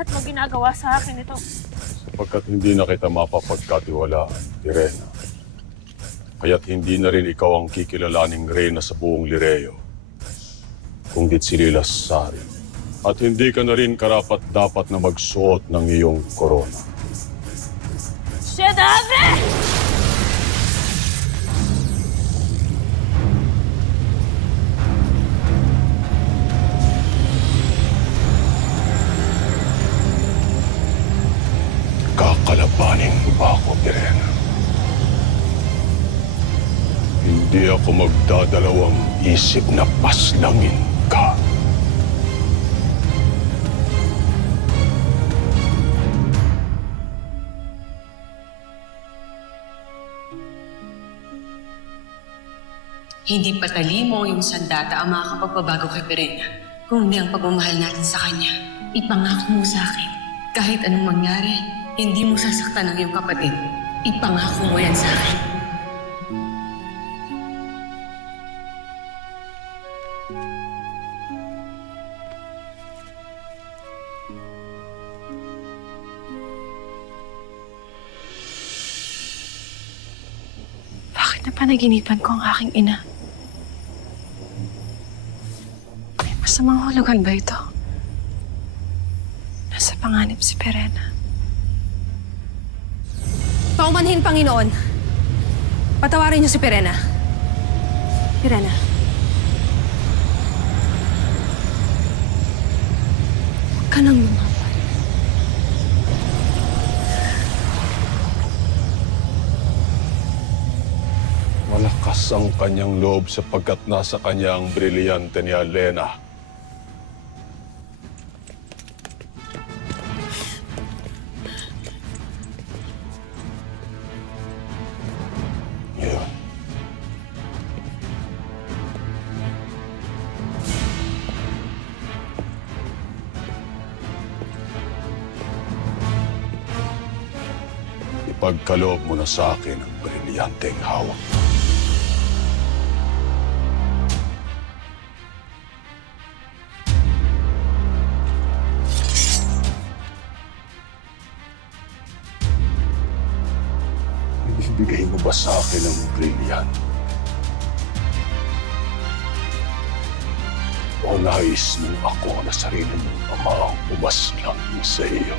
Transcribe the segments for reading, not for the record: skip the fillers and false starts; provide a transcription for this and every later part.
Bakit mo ginagawa sa akin ito? Sapagkat hindi na kita mapapagkatiwalaan, Irena. Kaya't hindi na rin ikaw ang kikilalaning reyna sa buong Lireo, kungit si Lilasari. At hindi ka na rin karapat-dapat na magsuot ng iyong korona. Shedave! Kakalabanin mo ba ako, Irena? Hindi ako magdadalawang isip na paslangin ka. Hindi patalimo yung sandata ang makakapagpabago kay Verena. Kung hindi ang pagmamahal natin sa kanya, ipangako mo sa akin. Kahit anong mangyari, hindi mo sasaktan ang iyong kapatid. Ipangako mo yan sa akin. Bakit napanaginipan ko ang aking ina? May masamang hulugan ba ito? Nasa panganib si Verena. Paumanhin, Panginoon. Patawarin niyo si Verena. Verena. Huwag ka nang lumapad. Malakas ang kanyang loob sapagkat nasa kanya ang brilyante ni Alena. Ngayon, ipagkaloob mo na sa akin ang brilyanteng hawak. Ibigay mo ba sa akin ang brilliant? O nais mo ako na sarili mong ama ang umaslang sa iyo?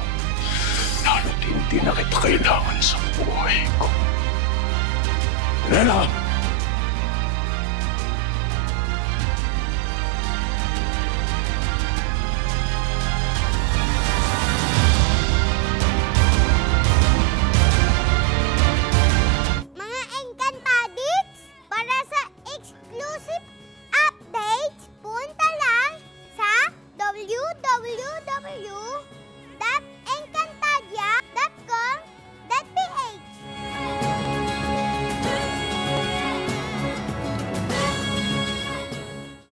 Lalo't hindi na kita kailangan sa buhay ko. Irena! Para sa exclusive updates, punta lang sa www.